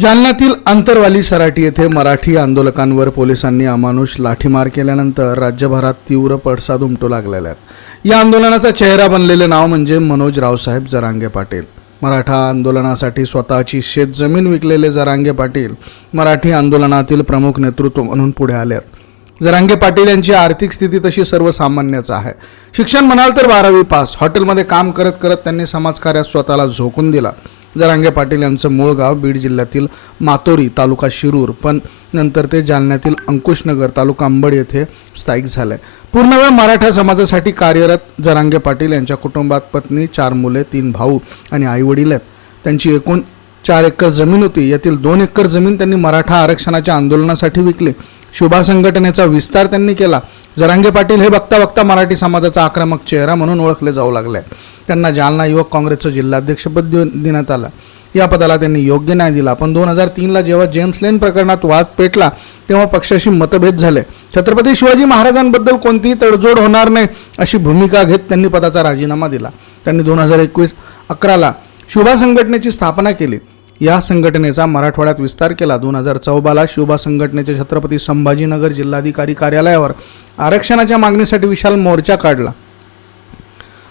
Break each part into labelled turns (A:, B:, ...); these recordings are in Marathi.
A: जालन्यातील अंतरवाली सराटी येथे मराठी आंदोलकांवर पोलिसांनी अमानुष लाठीमार केल्यानंतर राज्यभरात तीव्र पडसाद उमटू लागलेला आहेत या आंदोलनाचा चेहरा बनलेले नाव म्हणजे मनोज रावसाहेब जरांगे पाटील. मराठा आंदोलनासाठी स्वतःची शेतजमीन विकलेले जरांगे पाटील मराठी आंदोलनातील प्रमुख नेतृत्व म्हणून पुढे आले आहेत. जरांगे पाटील यांची आर्थिक स्थिती तशी सर्वसामान्यच आहे. शिक्षण म्हणाल तर बारावी पास. हॉटेलमध्ये काम करत करत त्यांनी समाजकार्यात स्वतःला झोकून दिला. जरांगे पाटील यांचं मूळ गाव बीड जिल्ह्यातील मातोरी तालुका शिरूर. पण नंतर ते जालन्यातील अंकुशनगर तालुका अंबड येथे स्थायिक झाले. पूर्णवेळ मराठा समाजासाठी कार्यरत जरांगे पाटील यांच्या कुटुंबात पत्नी चार मुले तीन भाऊ आणि आईवडील आहेत. त्यांची एकूण चार एकर जमीन होती. यातील दोन एकर जमीन त्यांनी मराठा आरक्षणाच्या आंदोलनासाठी विकली. शुभा संघटनेचा विस्तार त्यांनी केला. जरांगे पाटील हे बघता बघता मराठी समाजाचा आक्रमक चेहरा म्हणून ओळखले जाऊ लागले. त्यांना जालना युवक काँग्रेसचं जिल्हाध्यक्षपद देण्यात आलं. या पदाला त्यांनी योग्य न्याय दिला. पण दोन हजार तीनला जेव्हा जेम्स लेन प्रकरणात वाद पेटला तेव्हा पक्षाशी मतभेद झाले. छत्रपती शिवाजी महाराजांबद्दल कोणतीही तडजोड होणार नाही अशी भूमिका घेत त्यांनी पदाचा राजीनामा दिला. त्यांनी दोन हजार एकवीस अकराला शुभा संघटनेची स्थापना केली. या संघटनेचा मराठवाड्यात विस्तार केला. दोन हजार चौदाला शुभा संघटनेचे छत्रपती संभाजीनगर जिल्हाधिकारी कार्यालयावर आरक्षणाच्या मागणीसाठी विशाल मोर्चा काढला.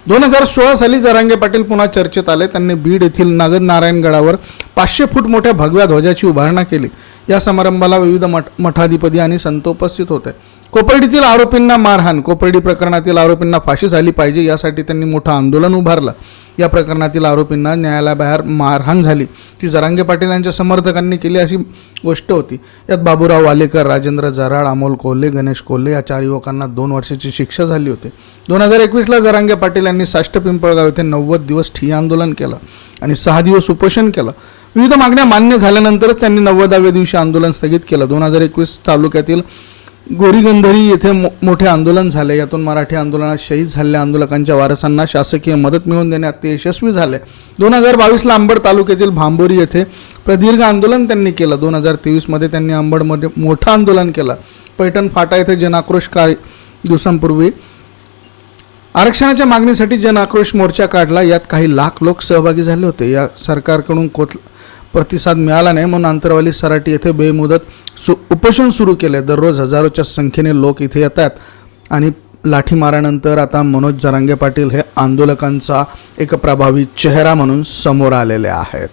A: दोन हजार सोळा साली जरांगे पाटील पुन्हा चर्चेत आले. त्यांनी बीड येथील नगद नारायणगडावर पाचशे फूट मोठ्या भगव्या ध्वजाची उभारणा केली. या समारंभाला विविध मठ मठाधिपती आणि संत उपस्थित होते. कोपर्डीतील आरोपींना मारहाण कोपर्डी प्रकरणातील आरोपींना फाशी झाली पाहिजे यासाठी त्यांनी मोठं आंदोलन उभारलं. या प्रकरणातील आरोपींना न्यायालयाबाहेर मारहाण झाली. ती जरांगे पाटील यांच्या समर्थकांनी केली अशी गोष्ट होती. यात बाबूराव वालेकर राजेंद्र जराड अमोल कोल्हे गणेश कोल्हे या चार युवकांना दोन वर्षाची शिक्षा झाली होती. दोन हजार एकवीसला जरांगे पाटील यांनी साष्ट पिंपळगाव येथे नव्वद दिवस ठिय्या आंदोलन केलं. आणि सहा दिवस उपोषण केलं. विविध मागण्या मान्य झाल्यानंतरच त्यांनी नव्वदाव्या दिवशी आंदोलन स्थगित केलं. दोन हजार एकवीस तालुक्यातील गोरीगंधरी येथे मो- मोठे आंदोलन झाले. यातून मराठी आंदोलनात शहीद झालेल्या आंदोलकांच्या वारसांना शासकीय मदत मिळवून देण्यात ते यशस्वी झाले. दोन हजार बावीसला अंबड तालुक्यातील भांबोरी येथे प्रदीर्घ आंदोलन त्यांनी केलं. दोन हजार तेवीसमध्ये त्यांनी अंबडमध्ये मोठं आंदोलन केलं. पैठण फाटा येथे जनाक्रोश काय दिवसांपूर्वी आरक्षणाच्या मागणीसाठी जन आक्रोश मोर्चा काढला. यात काही लाख लोक सहभागी झाले होते. या सरकारकडून कोत प्रतिसाद मिळाला नाही म्हणून आंतरवाली सराटी येथे बेमुदत सु उपोषण सुरू केले. दररोज हजारोच्या संख्येने लोक इथे येतात आणि लाठीमारानंतर आता मनोज जरांगे पाटील हे आंदोलकांचा एक प्रभावी चेहरा म्हणून समोर आलेले आहेत.